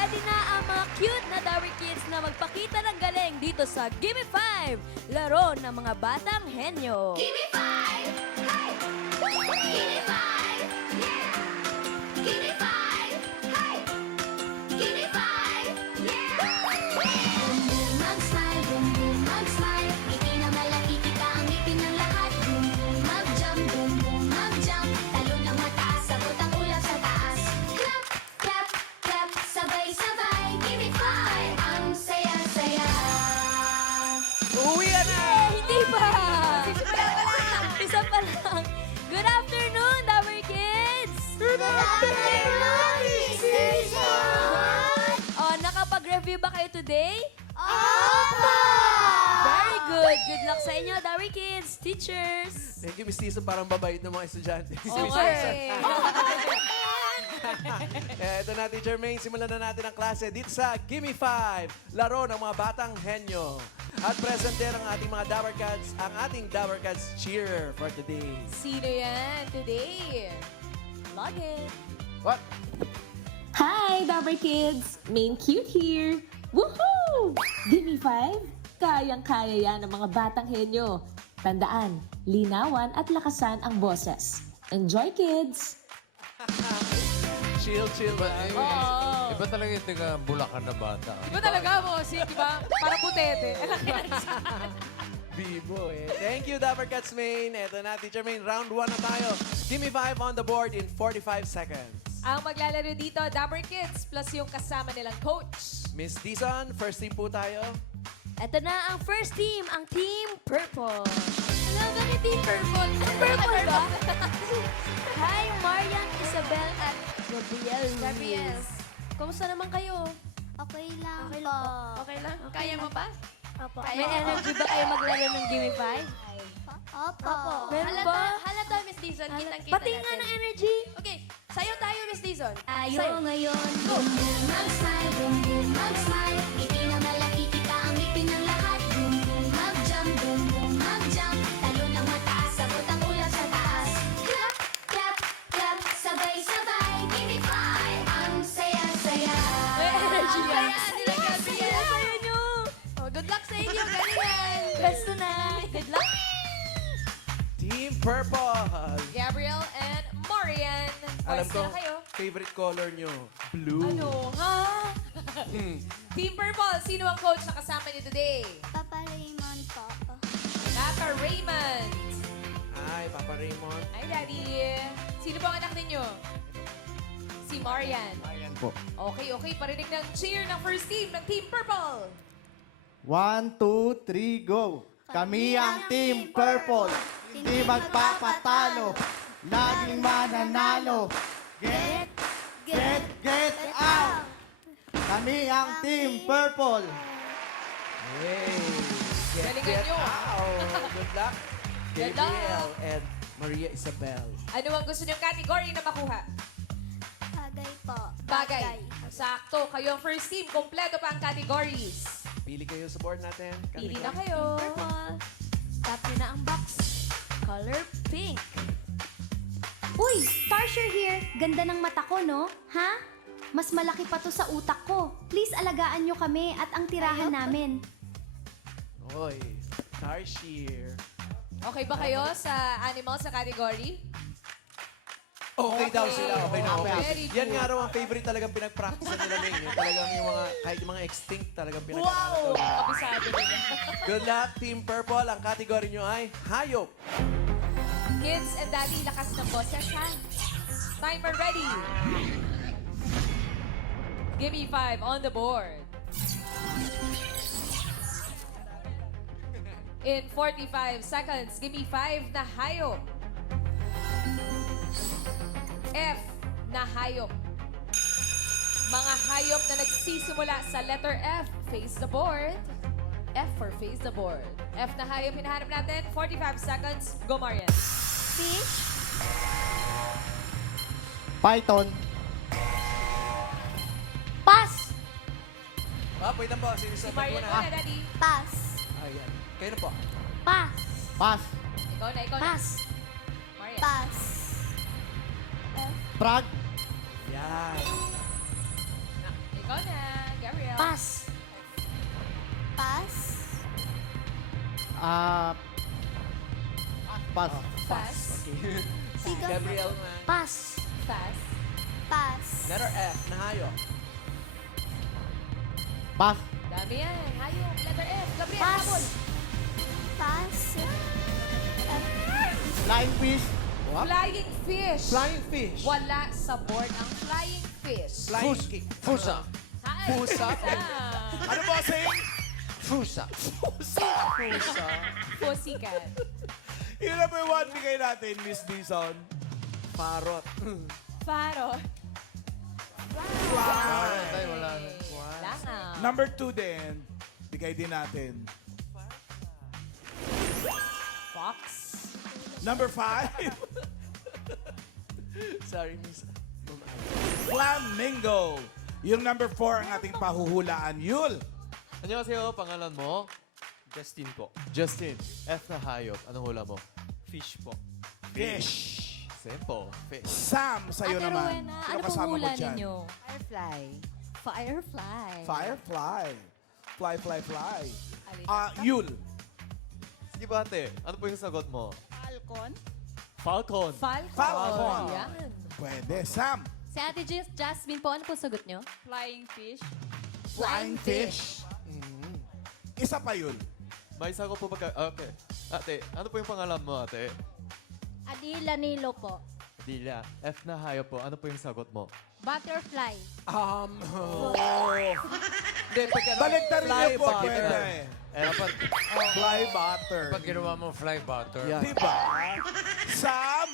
ready na ang mga cute na Dower Kids na magpakita ng galing dito sa Gimme 5, laro ng mga batang henyo. Gimme five! Hey! Gimme five! Yeah! Gimme five! Hey! Gimme five! Yeah! Boom boom mag-smile, boom boom mag-smile. Ngiti na malaki kita ang ngipin ng lahat. Boom boom mag-jump, talo ng mataas, sabot ang ulap sa taas. Clap, clap, clap, sabay-sabay. Gimme five! Ang saya-saya. Uuwi na! Hindi pa! Umpisa pa lang. Good afternoon, Dower Kids! Good afternoon, Season! Oh, nakapag-review ba kayo today? Opo! Very good. Good luck sa inyo, Dower Kids, teachers. Thank you, Miss Tiso. Parang babait ng mga estudyante. Okay. Ito na, Teacher May. Simulan na natin ang klase dito sa Gimme 5, laro ng mga batang henyo. At presenter ang ating mga Dower Cats, ang ating Dower Cats cheer for today. Sino yan today? Log in. What? Hi, Dower Kids! Main Cute here! Woohoo! Gimme 5? Kayang-kaya yan ng mga batang henyo. Tandaan, linawan at lakasan ang boses. Enjoy, kids! Chill, chill. Oo. Iba talaga yung taga Bulacan na bata. Iba talaga mo, si, di ba? Para putete. Bibo eh. Thank you, Dower Cats Main. Ito na, Teacher Main. Round 1 na tayo. Gimme 5 on the board in 45 seconds. Ang maglalaro dito, Dower Kids plus yung kasama nilang coach. Miss Dizon, first team po tayo. Ito na ang first team, ang Team Purple. Hello, bakit Team Purple? Purple ba? Hi, Marian, Isabel, at Gabriel. Kumusta naman kayo? Okay lang Okay po. lang po. Okay lang? Kaya mo pa? Opo. May energy ba kayo maglaro ng Gimme 5? Opo. Meron Halata, ba? halata, Miss Dizon. Kitang-kita Pati nga ng energy. Okay, sayo tayo, Miss Dizon. Tayo ngayon. Boom boom mag-smile, boom boom mag-smile. Ngiti na malaki kita ang ngipin ng lahat. Boom boom mag-jump, talo ng mataas, sabot ang ulap sa taas. Clap, clap, clap, sabay-sabay. Gimme five, ang saya-saya. May energy yan. Kaya nila Gabriel. Yes, sa'yo nyo. Oh, good luck sa inyo, galingan. Besto na. Good luck. Team Purple. Gabriel and Marian. Alam Pwes ko, na kayo. favorite color nyo, blue. Ano, ha? Team Purple, sino ang coach na kasama niyo today? Papa Raymond po. Papa Raymond. Ay, Papa Raymond. Ay, Daddy. Sino po ang anak ninyo? Si Marian. Ayan po. Okay. Parinig ng cheer ng first team ng Team Purple. 1, 2, 3, go! Kami ang Team Purple. Hindi magpapatalo. Laging mananalo. Get out! Kami ang Team Purple. Hey! Galingan nyo. out. Good luck. Good Gabriel luck. and Maria Isabel. Ano ang gusto niyong category na makuha? Bagay po. Bagay. Sakto. Kayo ang first team. Kompleto pa ang categories. Pili kayo sa board natin. Pili na kayo. Purple. Tap nyo na ang box. Color pink. Uy, Starshire here. Ganda ng mata ko, no? Ha? Mas malaki pa to sa utak ko. Please alagaan nyo kami at ang tirahan namin. Oy, Starshire. Okay ba kayo sa animal sa category? Okay daw sila. Okay na okay. Very Yan good. nga raw ang favorite talagang pinag-practice nila May. Yung talagang yung mga, kahit yung mga extinct talagang pinag Wow! Kabisado nila. Good luck, Team Purple. Ang category nyo ay hayop. Kids and Daddy, lakas ng boses, ha? Timer ready. Give me 5 on the board. In 45 seconds, give me 5 na hayop. F na hayop. Mga hayop na nagsisimula sa letter F, face the board. F for face the board. F na hayop, hinahanap natin. 45 seconds. Go, Marian. Fish. Python. Pass. Wait lang po. Si Sinisabay ko Marian na. muna, Daddy. Pass. Ayan. Kayo na po. Pass. Pass. Ikaw na. Pass. Marian. Pass. Frog. Yan. Go na, Gabriel. Pass. Pass. Pass. Pass. Sigaw. Gabriel man. Pass. Pass. Pass. Letter F na hayop. Pass. Dami yan. Hayop. Letter F. Gabriel, Pass. habol. Pass. Flying fish. Flying fish. Flying fish. Wala sa board ang flying fish. Flying kick. Fusa. Hi. Pusa. Ano ba saying? Fusa. Pussycat. Yung number 1 bigay natin, Miss Dizon. Parrot. Faro. Ay, wala na. Langaw. Number 2 din, bigay din natin. Fox. Number 5, Sorry, Miss. Flamingo. Yung number 4 ang ating pahuhulaan, Yul. Annyeonghaseyo, pangalan mo? Justin po. Justin, F na hayop. Anong hula mo? Fish po. Fish. Simple. Fish. Sam, sa'yo Ate naman. Rowena, Sino ano pong kasama mo hula dyan? ninyo? Firefly. Firefly. Firefly. Fly, fly, fly. Alin. Yul. Sige ba, ate? Ano po yung sagot mo? Falcon. Falcon. Falcon. Yan. Pwede. Sam. Si Ate Jasmine po, ano po sagot nyo? Flying fish. Flying fish. Isa pa, Yul. May isa ko po ba okay. Ate, ano po yung pangalan mo, ate? Adila Nilo po. Dila. F na hayop po. Ano po yung sagot mo? Butterfly. Hindi, pagka... Baligtarin Fly niyo po, butter. pwede. Dapat, Fly butter. pag ginawa mo fly butter. Yeah. Diba? Sam.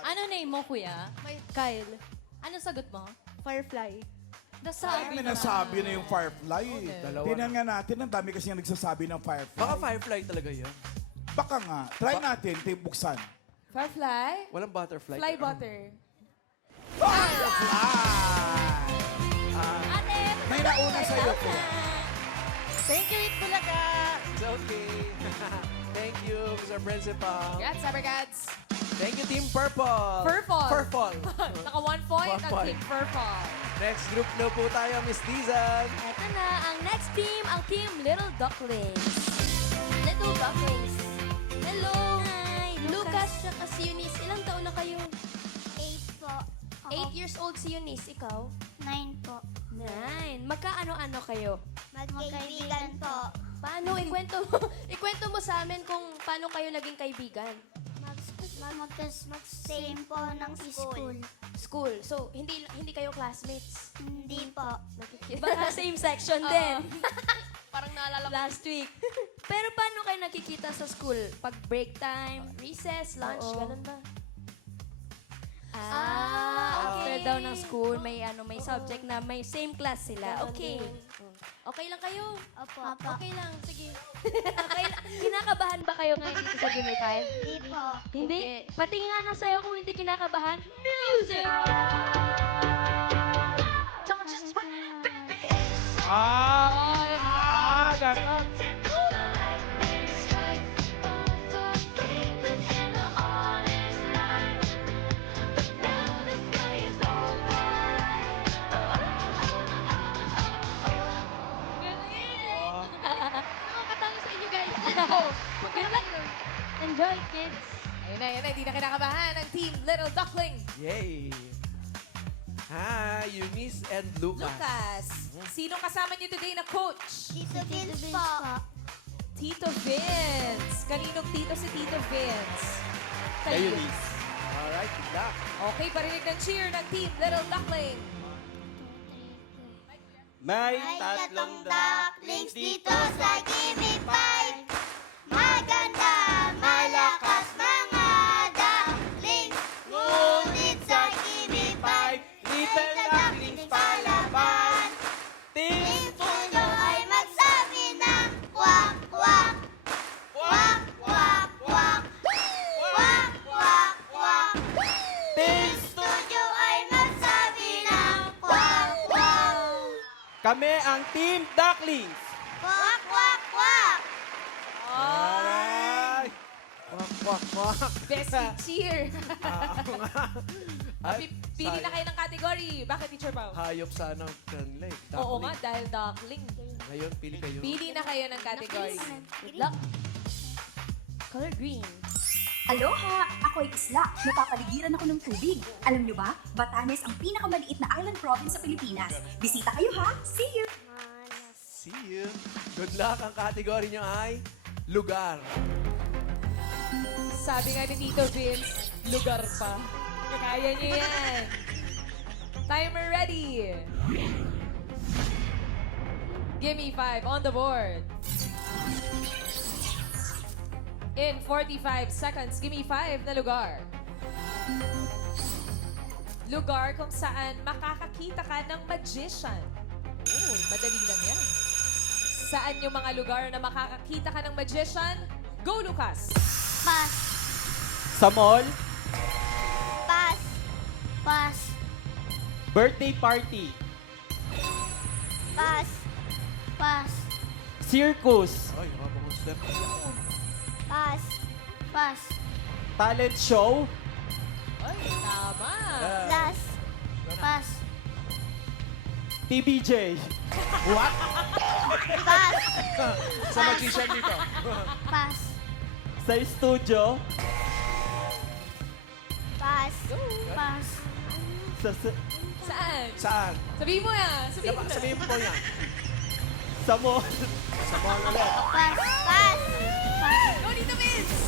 Ano name mo, kuya? Kyle. Ano sagot mo? Firefly. Nasabi Ay, nasabi na yung firefly. Dalawa Tingnan nga natin, ang dami kasi yung nagsasabi ng firefly. Baka firefly talaga yan. Baka nga. Try natin, buksan. Firefly. Walang butterfly. Fly butter. Firefly! Ate, May nauna sa'yo po. thank you, Itbulaga. It's okay. Thank you, Mr. Principal. Congrats, Cybercats. Thank you, Team Purple. Purple. Purple. Naka 1 point 1 ang point. Team Purple. Next group na po tayo, Miss Dizan. Ito na, ang next team, ang Team Little Ducklings. Little Ducklings. Hello. Hi, Lucas at si Eunice. Ilang taon na kayo? 8 po. 8 years old si Eunice. Ikaw? 9 po. 9. Magkaano-ano kayo? Magkaibigan po. Paano? Ikwento mo sa amin kung paano kayo naging kaibigan. Mag-same po ng school. School. So, hindi kayo classmates. Hindi po. Baka same section din. Parang naalala ko last week. Pero paano kayo nakikita sa school? Pag break time, recess, lunch, ganun ba? After daw ng school, may subject na may same class sila. Okay. Okay lang kayo? Opo. Okay lang, sige. Okay lang. Kinakabahan ba kayo ngayon dito sa Gimme 5? Hindi po. Hindi? Patingin nga na sa'yo kung hindi kinakabahan. Music! Nakakatawa sa inyo, guys. Good luck. Enjoy, kids. Ayun na, hindi na kinakabahan ang Team Little Duckling. Yay! Hi, Eunice and Lucas. Lucas, sino kasama niyo today na coach? Tito Vince po. Tito Vince. Kaninong tito si Tito Vince? Kayo, Alright, good luck. Okay, parinig ng cheer ng Team Little Duckling. May tatlong ducklings dito sa Gimme 5. Maganda, malakas mga ducklings. Ngunit sa Gimme 5, little ducklings palaban. Team Studio ay magsabi ng kwak, kwak. Kwak, kwak, kwak. Kwak, kwak, kwak. Team Studio ay magsabi ng kwak, kwak. Kami ang Team Ducklings. Kwak, kwak, kwak. Alright! Kwak, kwak. Best cheer. Ay, Pili na sayang. kayo ng category. Bakit, Teacher Pao? Hayop sa ano, kanlay. Oo nga, dahil duckling. Ngayon, pili kayo. Pili na kayo ng category. Good luck. Color green. Aloha! Ako'y isla. Napapaligiran ako ng tubig. Alam nyo ba, Batanes ang pinakamaliit na island province sa Pilipinas. Bisita kayo ha! See you! See you. Good luck. Ang category nyo ay lugar. Sabi nga ni Tito Vince, lugar pa. Kaya niyo yan. Timer ready. Gimme 5 on the board. In 45 seconds, gimme 5 na lugar. Lugar kung saan makakakita ka ng magician. Oh, madali lang yan. Saan yung mga lugar na makakakita ka ng magician? Go, Lucas! Pass. Sa mall, Pass. Pass. birthday party, Pass. Pass. circus, Ay, nakapang step. Pass. Pass. talent show, Ay, tama. Last. Pass. TBJ, Pass. Sa magician dito. Pass. sa studio, Pass. Pass. Saan? Saan? Sabihin mo yan. Sabihin mo na. Sabihin mo yan. sa mall, Sa mall ulit. Pass. Pass. Pass. Go dito, Vince!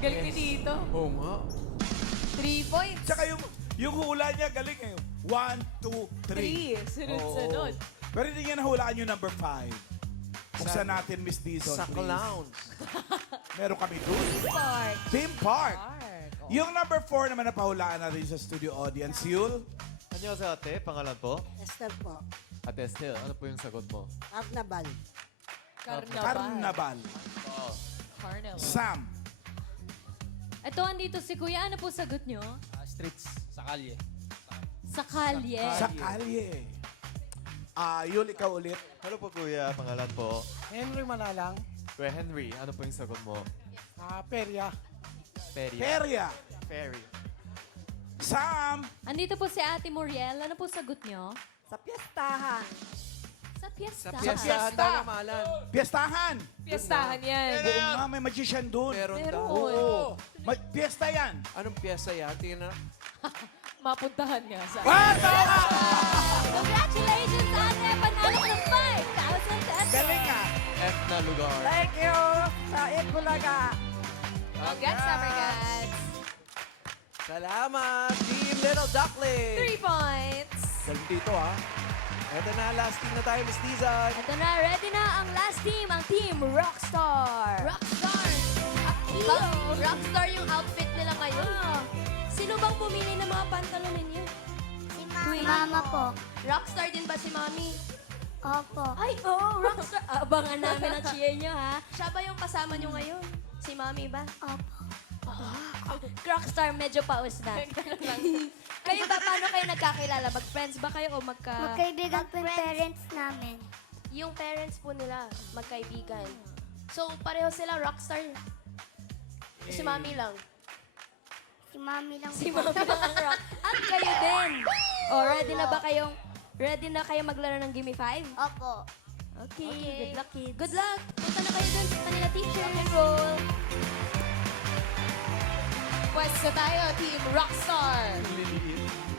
Galing ni Tito. Oo nga. 3 points. Tsaka yung hula niya, galing eh. 1, 2, 3. 3. Sunod-sunod. Pero hindi niya nahulaan yung number 5. Buksan natin, Miss Dizon, Sa please. clowns. Meron kami doon. Park. Theme Park. Park. Oh. Yung number 4 naman napahulaan natin sa studio audience, Yul. Ano sa ate? Pangalan po? Esther po. Ate Estel, ano po yung sagot mo? Carnaval. Carnaval. Carnaval. Carnaval. Sam. Ito, andito si Kuya. Ano po sagot nyo? Streets, sa kalye. Sa kalye. Sa kalye. Yul, ikaw ulit. Hello po kuya, pangalan po? Henry Manalang. Kuya Henry, ano po yung sagot mo? Perya. Feria. Peria. Ferry. Sam. Andito po si Ate Muriel. Ano po sagot nyo? Sa piyestahan. Sa piyesta. Sa piyesta. Daw namalan. Piestahan. Piestahan yan. Oo nga, may magician doon. Meron daw. Oo. Piyesta yan. Anong piyesta yan? Tingnan na. Mapuntahan nga sa... Congratulations, Ate! Panalo ka ng 5,000 pesos! Galing ah. F na lugar. Thank you sa Itbulaga. Congrats, Summer Cats. Salamat, Team Little Duckling. 3 points. Galing dito, ha? Ito na, last team na tayo, Miss Dizon. Ito na, ready na ang last team, ang Team Rockstar! Rockstar! Rockstar yung outfit nila ngayon. Sino bang pumili ng mga pantalon ninyo? Si Mama po. Rockstar din ba si Mami? Opo. Ay, oo, Rockstar! Abangan namin ang cheer nyo, ha? Siya ba yung kasama nyo ngayon? Si Mami ba? Opo. Rockstar, medyo paus na. Kayo ba, paano kayo nagkakilala? Mag-friends ba kayo o Magkaibigan po yung parents namin. Yung parents po nila, magkaibigan. So, pareho sila rockstar. Si Mami lang. Si Mami lang Si po. Mami lang ang rock. At kayo din. O, ready na kayo maglaro ng Gimme 5? Opo. Okay, good luck, kids. Good luck! Punta na kayo dun sa kanila teacher. Roll. Pwesto tayo, Team Rockstar.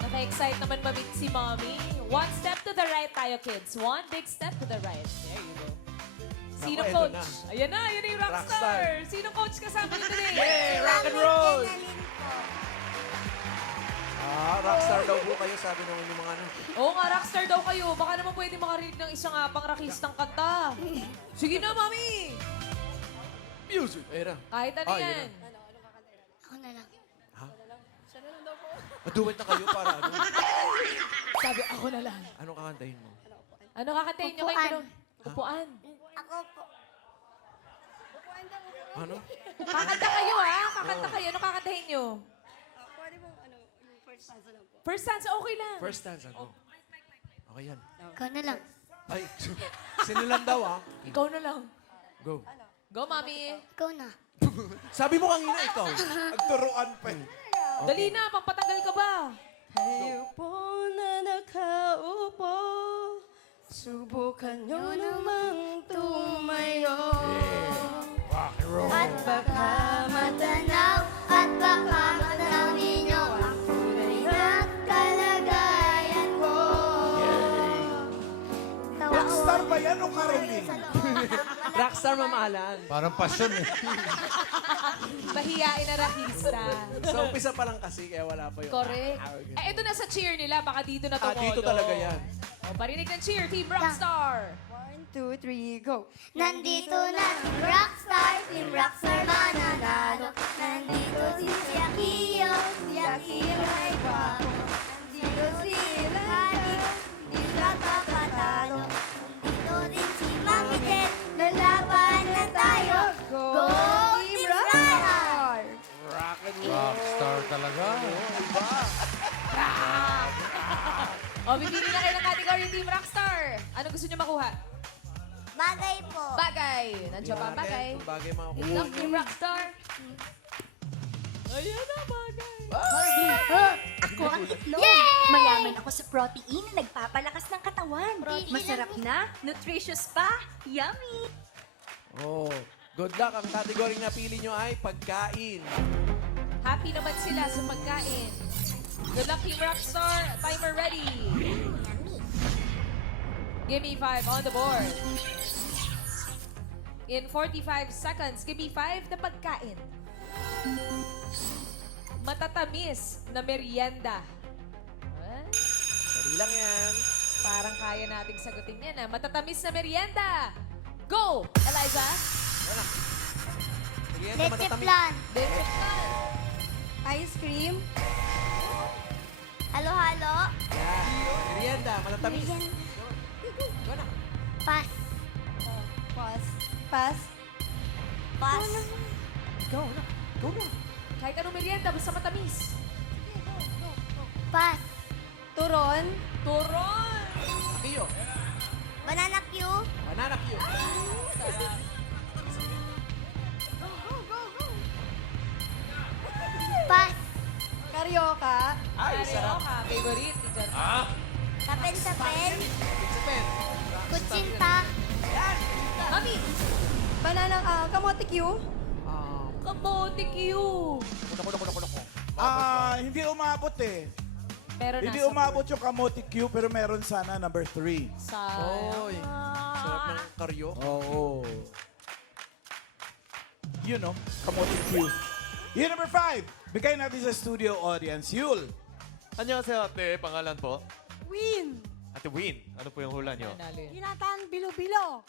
Naka-excite naman mamit si Mommy. 1 step to the right tayo, kids. 1 big step to the right. There you go. Sino Naku, eto coach? na. Ayan na, yun yung Rockstar. Rockstar. Sino coach kasama nyo today? Yay! Rock and roll! Rockstar daw po kayo, sabi naman yung mga ano. Oo nga, Rockstar daw kayo. Baka naman pwede makarinig ng isang pangrakistang kanta. Sige na, Mommy! Music! Ayun na. Kahit ano Ah, yun yan. Ako na lang. Maduwet na kayo para ano. Sabi, ako na lang. Anong kakantahin mo? Ano kakantayin nyo kayo? Upuan. Pero, upuan. Ako po. Ano? Kakanta kayo, ha? Kakanta kayo. Ano kakantahin nyo? First stanza, okay lang. First stanza, go. Okay yan. Ikaw na lang. Ay, sinilan daw, ha? Ikaw na lang. Go. Go, Mami. Ikaw na. Sabi mo kanina ikaw. Nagturuan pa eh. Dali na, pampatanggal ka ba? Hayupo na nakaupo, subukan nyo namang tumayo. At baka matanaw, at baka matanaw ninyo ang tunay na kalagayan ko. Rockstar ba yan o Caroling? Rockstar mamahalan. Parang passion eh. Mahiyain na rakista. Sa umpisa pa lang kasi, kaya wala pa yun. Correct. Eh, ito na sa cheer nila. Baka dito na to. Dito talaga yan. O, parinig ng cheer, Team Rockstar. 1, 2, 3, go! Nandito na Team Rockstar mananalo. Nandito si Akio ay guwapo. Nandito si Hadi, di ka papatalo. Nandito rin si Mami Jen, lalaban na tayo. Go Team Rockstar! Rockstar talaga. O, bibili na kayo ng category Team Rockstar. Ano gusto nyo makuha? Bagay po. Bagay. Nandiyan pa ang bagay. Kung bagay mga Ilang Team Rockstar. Ayan na, bagay. Ako ang itlog. Mayaman ako sa protein na nagpapalakas ng katawan. Masarap na, nutritious pa, yummy. Oh, good luck. Ang category na pili nyo ay pagkain. Happy naman sila sa pagkain. Good luck, Team Rockstar. Timer ready. Give me 5 on the board. In 45 seconds, give me 5 na pagkain. Matatamis na merienda. Dali lang yan. Parang kaya nating sagutin yan, ha? Matatamis na merienda. Go, Eliza. Sige, Leche matatamis. plan. Leche plan. Ice cream. Halo-halo. Yan. Merienda, malatamis. Go na. Pass. Pass. Pass. Pass. Go na. Go na. Kahit anong merienda, basta matamis. Pass. Turon. Turon. Iyo. Banana Q. Banana Q. Pass. Carioca. Ay, sarap. Carioca, favorite ni John. Tapen-tapen. Japan. Kutsinta. Mami, Banana, kamote Q. kamote Q. Hindi umabot eh. Pero Hindi nasa umabot yung kamote Q, pero meron sana number 3. Oy. Sarap ng karyo. Oo. You know, kamote Q. Yung number 5, bigay natin sa studio audience, Yul. Annyeonghaseyo ate, pangalan po? Win. Ate Win, ano po yung hula nyo? Nanalo yan. Ginatang bilo-bilo.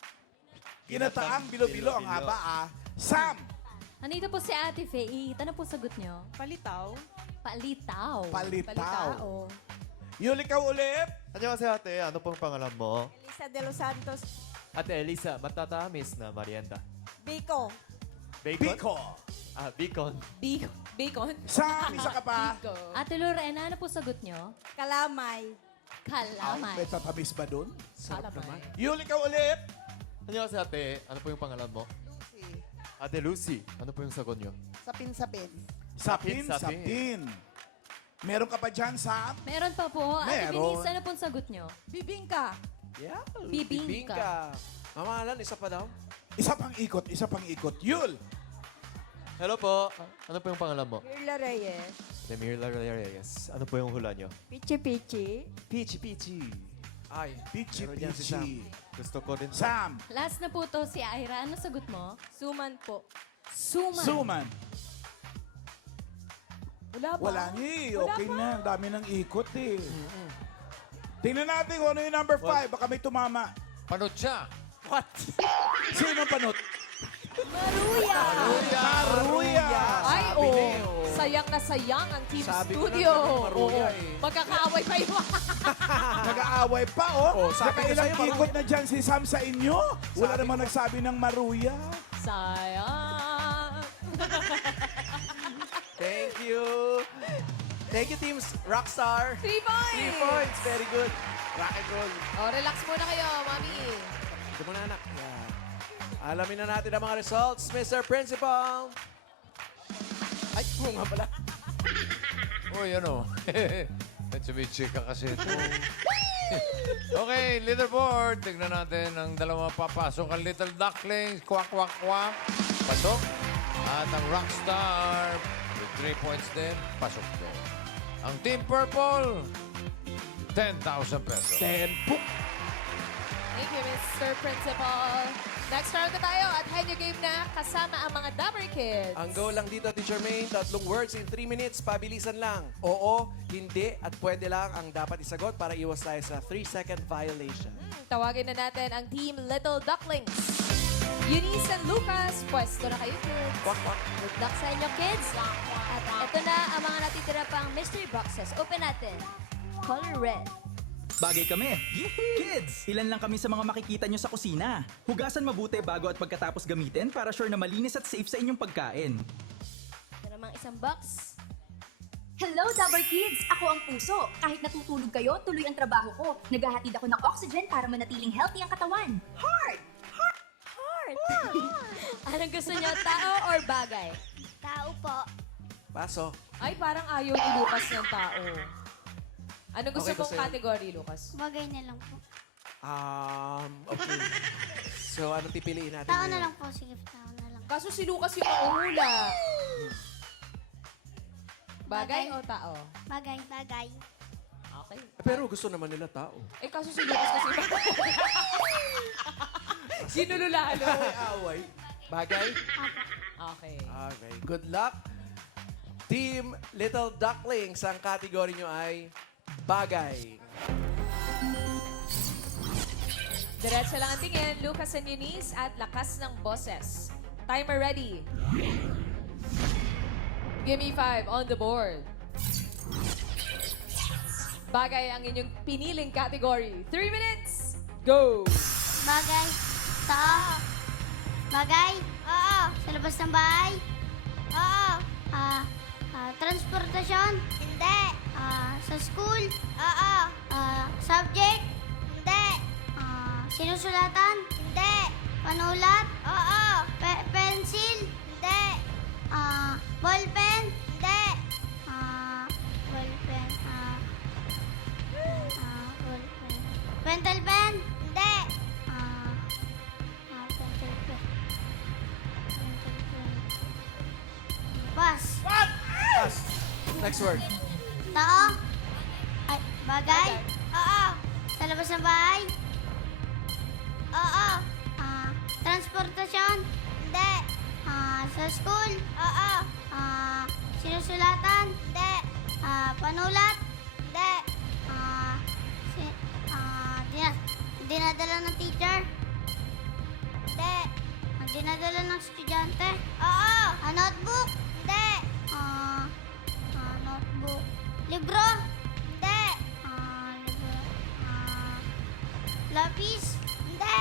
Kinataang bilo-bilo ang haba ah. Sam, Nandito po si Ate Faye. Ano po sagot nyo? Palitaw. Palitaw. palitaw. Yul, ikaw ulit. Annyeonghaseyo ate, ano pong pangalan mo? Elisa de los Santos. Ate Elisa, matatamis na merienda. Biko. Bacon? Biko. Bacon. Bacon. Sam, isa ka pa. Biko. Ate Lorena, ano po sagot nyo? Kalamay. Kalamay. May tatamis ba dun? Sarap naman. Yul, ikaw ulit. Annyeonghaseyo ate, ano po yung pangalan mo? Lucy. Ate Lucy, ano po yung sagot nyo? Sapin-sapin. Sapin, Sapin. sapin. Meron ka pa dyan, Sam? Meron pa po. Ate Meron. Denise, ano pong sagot nyo? Bibingka. Yeah. Bibingka. Mamahalan, isa pa daw. Isa pang ikot, isa pang ikot. Yul. Hello po, ano po yung pangalan mo? Mirla Reyes. Ate Mirla Reyes, ano po yung hula nyo? Pichi-pichi. Peachy Peachy. Ay. Pichi, Meron dyan si Sam. pichi. Gusto ko rin. Sam. Last na po to si Ira. Ano sagot mo? Suman po. Suman. Suman. Wala ba? Wala ni. Okay na. Ang dami ng ikot eh. Tingnan natin kung ano yung number 5. Baka may tumama. Panot siya. What? Sino ang panot? Maruya. Maruya. Ay, Sabi sayang na sayang ang Team Sabi ko na Studio. ganun, Maruya eh. Magkakaaway pa yun. Nag-aaway pa, oh. Oh, sabi ko Nakailang sa'yo, ikot na dyan si Sam sa inyo. Wala Sabi namang nagsabi ng Maruya. Sayang. Thank you. Thank you, Teams Rockstar. 3 points. 3 points. Very good. Rock and roll. Oh, relax muna kayo, Mami. Ito muna, anak. Yeah. Alamin na natin ang mga results, Mr. Principal. Ay, oo nga pala. Uy, ano? Mitsubishi ka kasi ito. Okay, leaderboard. Tignan natin ang dalawa papasok. Ang Little Ducklings, kwak, kwak, kwak. Pasok. At ang Rockstar, with 3 points din, pasok din. Ang Team Purple, 10,000 pesos. 10 book. Thank you, Mr. Principal. Next round na tayo at henyo game na kasama ang mga Dapper Kids. Ang goal lang dito, Teacher Maine, 3 words in 3 minutes, pabilisan lang. Oo, hindi, at pwede lang ang dapat isagot para iwas tayo sa 3-second violation. Tawagin na natin ang Team Little Ducklings. Eunice and Lucas, pwesto na kayo, kids. Kwak, kwak. Good luck sa inyo, kids. At ito na ang mga natitira pang mystery boxes. Open natin. Color red. Bagay kami. Kids, ilan lang kami sa mga makikita nyo sa kusina. Hugasan mabuti bago at pagkatapos gamitin para sure na malinis at safe sa inyong pagkain. Ito namang isang box. Hello, Dabber Kids! Ako ang puso. Kahit natutulog kayo, tuloy ang trabaho ko. Naghahatid ako ng oxygen para manatiling healthy ang katawan. Heart! Heart. Anong gusto niyo, tao or bagay? Tao po. Paso. Ay, parang ayaw ni Lucas ng tao. Anong gusto Okay ba mong sa'yo? category, Lucas? Bagay na lang po. Okay. So, anong pipiliin natin Tao na ngayon? lang po. Sige, tao na lang. Kaso si Lucas yung mauna. Bagay o tao? Bagay. Bagay. Okay. Pero gusto naman nila tao. Eh, kaso si Lucas kasi Ginululalo. Away. Bagay? Okay. Okay. Good luck. Team Little Ducklings, ang category nyo ay bagay. Diretso lang ang tingin, Lucas and Eunice at lakas ng boses. Timer ready. Give me 5 on the board. Bagay ang inyong piniling category. 3 minutes. Go! Bagay. Tao. Bagay. Oo. Sa labas ng bahay. Oo. Transportasyon. Hindi. Sa school. Oo. Subject. Hindi. Sinusulatan. Hindi. Panulat. Oo. Pencil. Hindi. Ballpen. Hindi. Ballpen. Ballpen. Pentel pen. Hindi. Pentel pen. Pentel pen. Pass. Pass. Next word. Tao. Ay, bagay. Oo. Sa labas ng bahay. Oo. Transportasyon. Hindi. Sa school. Oo. Sinusulatan. Hindi. Panulat. Hindi. Dinadala ng teacher. Hindi. Dinadala ng estudyante. Oo. Notebook. Hindi. Notebook. Libro. Hindi. Libro. Lapis. Hindi.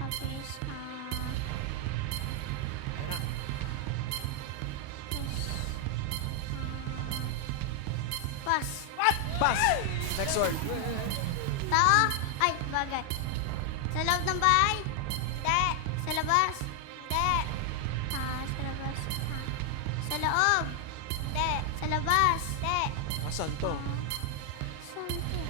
Lapis. Pass. Pass. Next word. Tao? Ay, bagay. Sa loob ng bahay? Hindi. Sa labas? Hindi. Sa labas. Sa loob? Hindi. Sa labas? Hindi. Asan to? Saan to?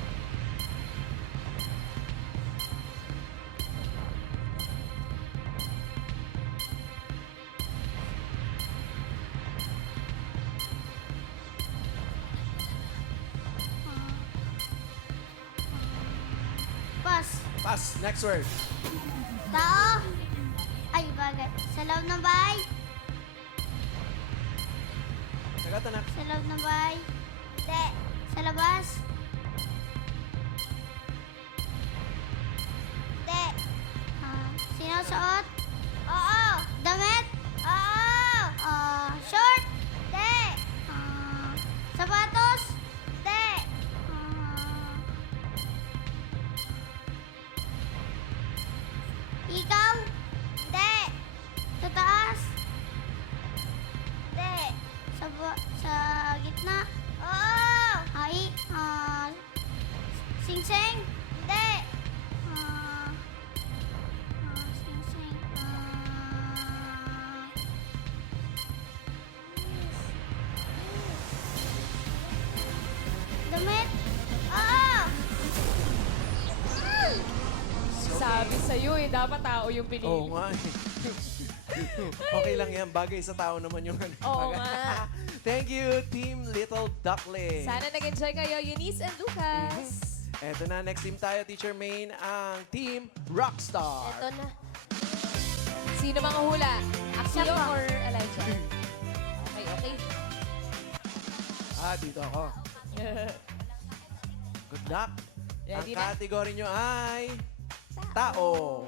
Pass. Pass. Next word. Tao? Ay, bagay. Sa loob ng bahay? Sagat na. Sa loob ng bahay? Hindi. Sa labas? Hindi. Sinusuot? Oo. Damit? Oo. Short? Hindi. Sapatos? Hindi. Ikaw? Hindi. Sa taas? Hindi. Sa gitna? Oo. Singsing? Hindi. Sabi sa'yo eh, dapat tao yung pinili. Oo nga eh. Okay lang yan. Bagay sa tao naman yung ano. Oo nga. Thank you, Team Little Duckling. Sana nag-enjoy kayo, Eunice and Lucas. Eto na, next team tayo, Teacher Main, ang Team Rockstar. Ito na. Sino mga hula? Axio Siya pa. or Elijah? Okay. Dito ako. Good luck. Ready Ang na? category nyo ay tao.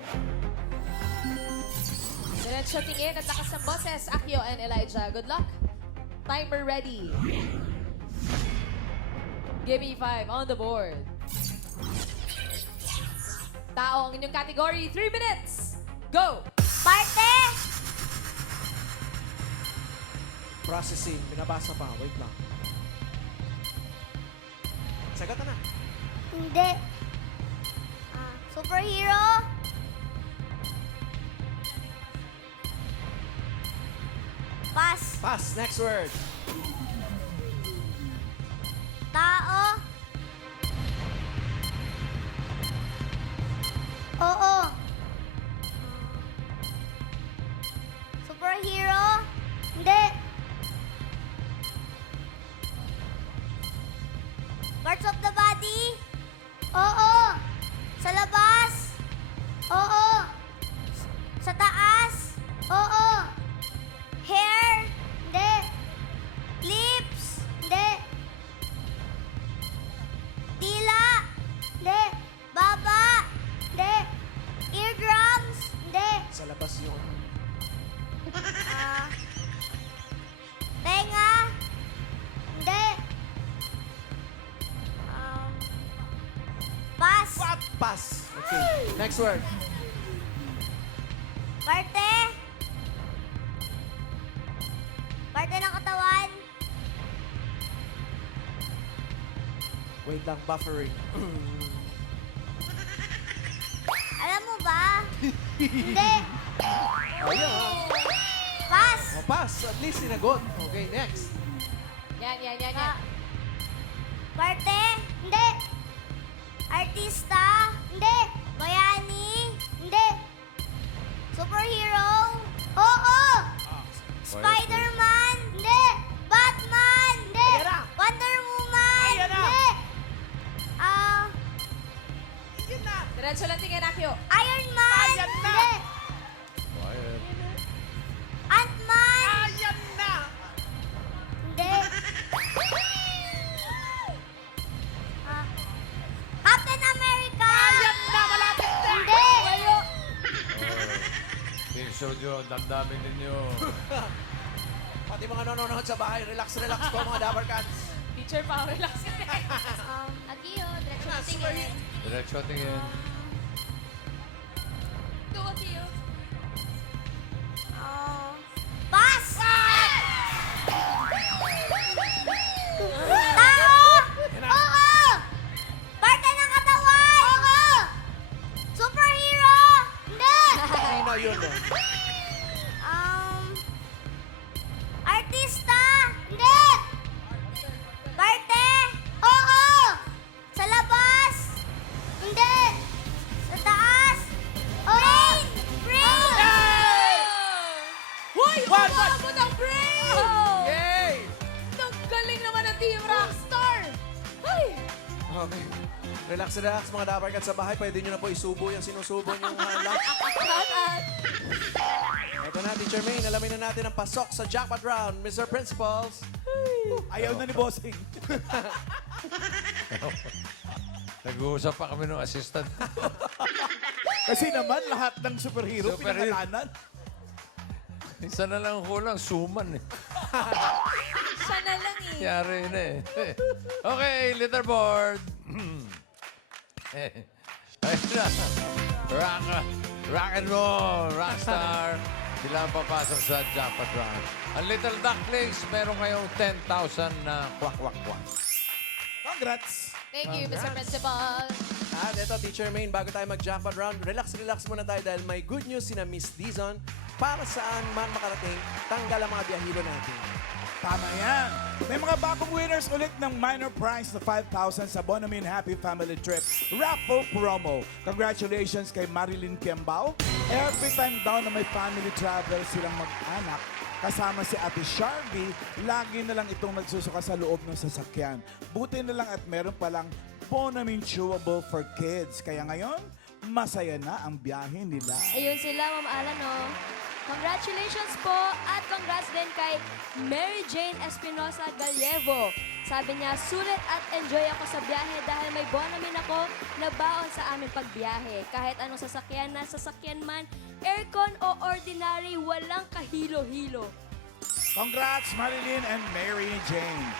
Diretso tingin at lakas ng boses, Akio and Elijah. Good luck. Timer ready. Give me 5 on the board. Tao ang inyong category. 3 minutes. Go! Parte! Processing. Binabasa pa. Wait lang. Sagot na. Hindi. Superhero? Pass. Pass. Next word. Tao? Oo. Superhero? Hindi. Parts of the body? Oo. Sa labas? Oo. Sa taas? Oo. Hair? Hindi. Lips? Hindi. Dila? Hindi. Baba? Hindi. Eardrums? Hindi. Sa labas yun. Tenga? Hindi. Pass. Pass. Okay. Next word. Parte? Parte ng katawan? Wait lang. Buffering. Alam mo ba? Hindi. Ayan. Pass. Pass. At least sinagot. Okay, next. Yan. Parte? Hindi. Artista? Hindi. Bayani? Hindi. Superhero? Oo. Spider-Man? Hindi. Batman? Hindi. Wonder Woman? Hindi. Diretso lang tingin, Akio. Iron Man? Hindi. Quiet. Ant-Man? Hindi. Captain America? Hindi. Team Shoujo, damdamin ninyo. Pati mga nanonood sa bahay, relax po mga Dapper Cats. Teacher pa, relax. Akio, diretso na tingin. Diretso tingin. Go, Akio. Pass! Tao! Oo! Parte ng katawan! Oo! Superhero? Hindi! Sino yun? Artista? Hindi! Parte? Oo! Sa labas? Hindi! Sa taas? Brain! Brain! Hoy! One, Umabot ang brain! Yay! Ang galing naman ng Team Rockstar! Ay! Okay. Relax mga Dapper Cats sa bahay. Pwede nyo na po isubo yung sinusubo nyo lunch. Ito na, Teacher Main. Alamin na natin ang pasok sa jackpot round. Mr. Principals. Ayaw na ni Bossing. Nag-uusap pa kami ng assistant. Kasi naman, lahat ng superhero, Superhero. pinangalanan. Isa na lang kulang, suman eh. Siya na lang eh. Yari na eh. Okay, leaderboard. Ayun na. Rock and roll, rockstar. Sila ang papasok sa jackpot round. Ang Little Ducklings, meron kayong 10,000 na kwak-kwak-kwak. Congrats! Thank you, Mr. Principal. At ito, Teacher Main, bago tayo mag-jackpot round, relax muna tayo dahil may good news sina Miss Dizon para saan man makarating, tanggal ang mga biyahilo natin. Tama yan. May mga bagong winners ulit ng minor prize na 5,000 sa Bonamin Happy Family Trip Raffle Promo. Congratulations kay Marilyn Kembao. Every time daw na may family travel silang mag-anak, kasama si Ate Sharvie, lagi na lang itong nagsusuka sa loob ng sasakyan. Buti na lang at meron palang Bonamin Chewable for Kids. Kaya ngayon, masaya na ang biyahe nila. Ayun sila, Ma'am Alan, oh. Congratulations po at congrats din kay Mary Jane Espinosa Gallevo. Sabi niya, sulit at enjoy ako sa biyahe dahil may bonamin ako na baon sa aming pagbiyahe. Kahit anong sasakyan na sasakyan man, aircon o ordinary, walang kahilo-hilo. Congrats, Marilyn and Mary Jane.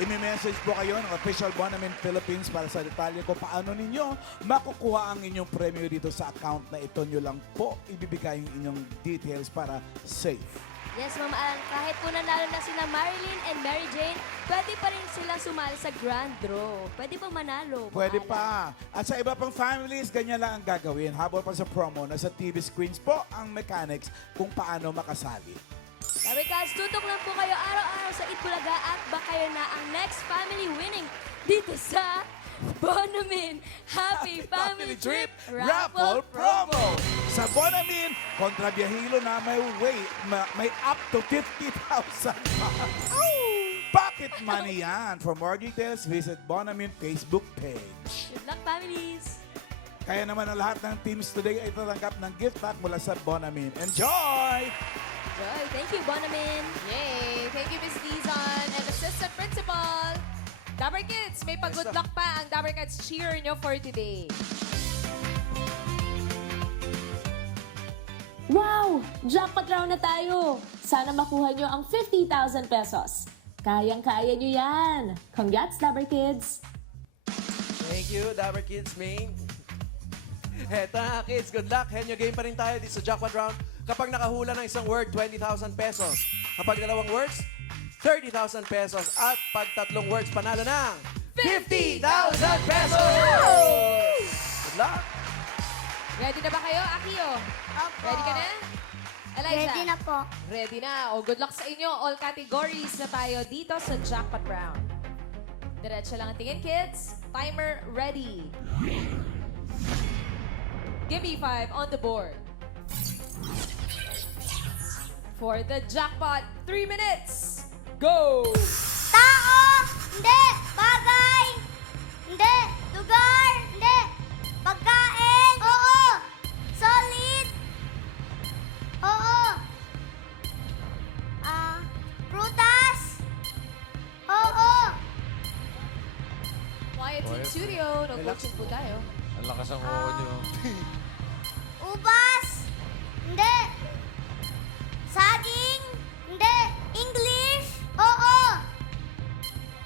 Imi-message po kayo ng official Bonamin Philippines para sa detalye kung paano ninyo makukuha ang inyong premyo dito sa account na ito nyo lang po ibibigay yung inyong details para safe. Yes, Ma'am Alan, kahit po nanalo na sila Marilyn and Mary Jane, pwede pa rin sila sumali sa grand draw. Pwede pa manalo. Ma'am Pwede Alan. pa. At sa iba pang families, ganyan lang ang gagawin. Habol pa sa promo, nasa TV screens po ang mechanics kung paano makasali. Sabi ka, tutok lang po kayo araw-araw sa Itbulaga at baka kayo na ang next family winning dito sa Bonamin Happy Family Trip Raffle Promo. Sa Bonamin, kontrabiyahilo na may up to 50,000 pocket money yan. For more details, visit Bonamin Facebook page. Good luck, families! Kaya naman ang lahat ng teams today ay tatanggap ng gift pack mula sa Bonamin. Enjoy! Joy, thank you, Bonamin! Yay! Thank you, Miss Dizon and Assistant Principal. Dabber Kids, may pag-good luck pa ang Dabber Kids cheer nyo for today. Wow! Jackpot round na tayo! Sana makuha nyo ang 50,000 pesos. Kayang-kaya nyo yan! Congrats, Dabber Kids! Thank you, Dabber Kids, main. Eto na, kids. Good luck. Henyo game pa rin tayo dito sa Jackpot Round. Kapag nakahula ng isang word, 20,000 pesos. Kapag dalawang words, 30,000 pesos. At pag tatlong words, panalo ng 50,000 pesos! Good luck! Ready na ba kayo, Akio? Opo. Ready ka na? Eliza? Ready na po. Ready na. O, good luck sa inyo. All categories na tayo dito sa Jackpot Round. Diretso lang ang tingin, kids. Timer ready. Give me 5 on the board. For the jackpot, 3 minutes. Go! Tao! Hindi! Bagay! Hindi! Lugar! Hindi! Pagkain! Oo! Solid! Oo! Prutas! Oo! Quiet Team Studio. No coaching po tayo. Ang lakas ang oo nyo. Ubas! Hindi! Saging! Hindi! English! Oo!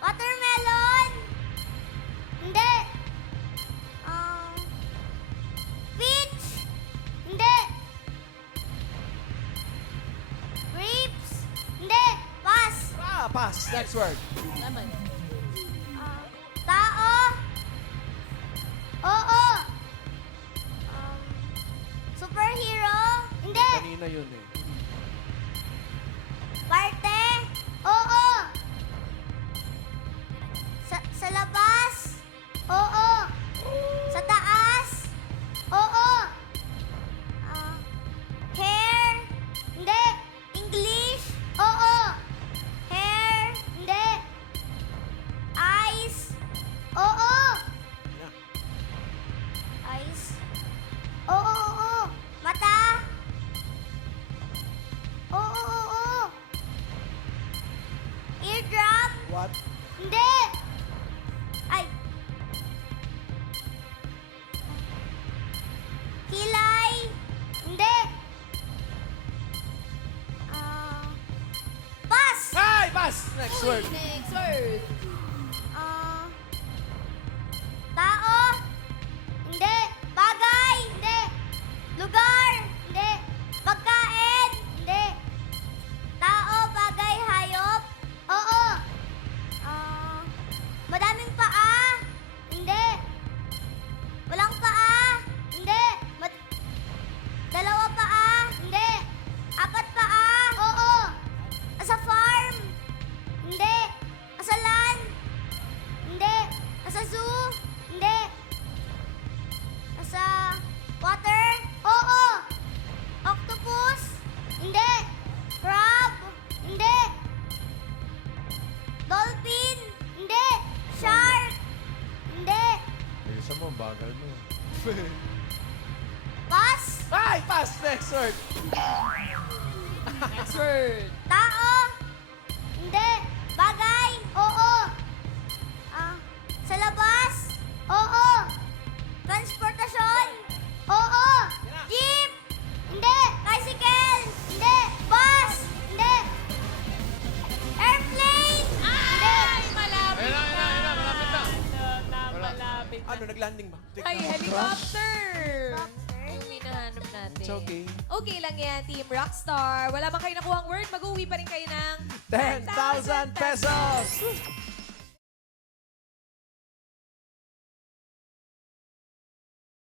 Watermelon! Hindi! Peach! Hindi! Grapes! Hindi! Pass! Pass. Next word. Naman. Tao! Oo! Superhero? Hindi! Kanina yun eh. Parte? Oo! Sa labas? Oo! Sa taas? Oo! Hair? Hindi! English? Oo! Hair? Hindi! Eyes? Oo! Eyes? Oo! Mata? Oo! Eardrum? What? Hindi! Ay! Kilay? Hindi! Pass! Ay, pass! Next word. Next word. Tao? Hindi! Bagay? Hindi! Lugar? Hindi! Pagkain? Hindi! Tao, bagay, hayop? Oo! Madaming paa? Hindi! Walang paa? Hindi! Dalawa paa? Hindi! Apat paa? Oo! Sa farm? bagal mo. Pass. Ay, pass! Next word. Next word. Tao. Hindi. Bagay. Oo. Sa labas. Oo. Transportasyon. Oo. Jeep. Hindi. Bicycle. Hindi. Bus. Hindi. Airplane. Hindi. Malapit Ayun na, malapit na. Malapit na. Ano, naglanding ba? Ay, helicopter. Yung hinahanap natin. It's okay. Okay lang yan, Team Rockstar. Wala man kayo nakuhang word, mag-uwi pa rin kayo ng 10,000 pesos!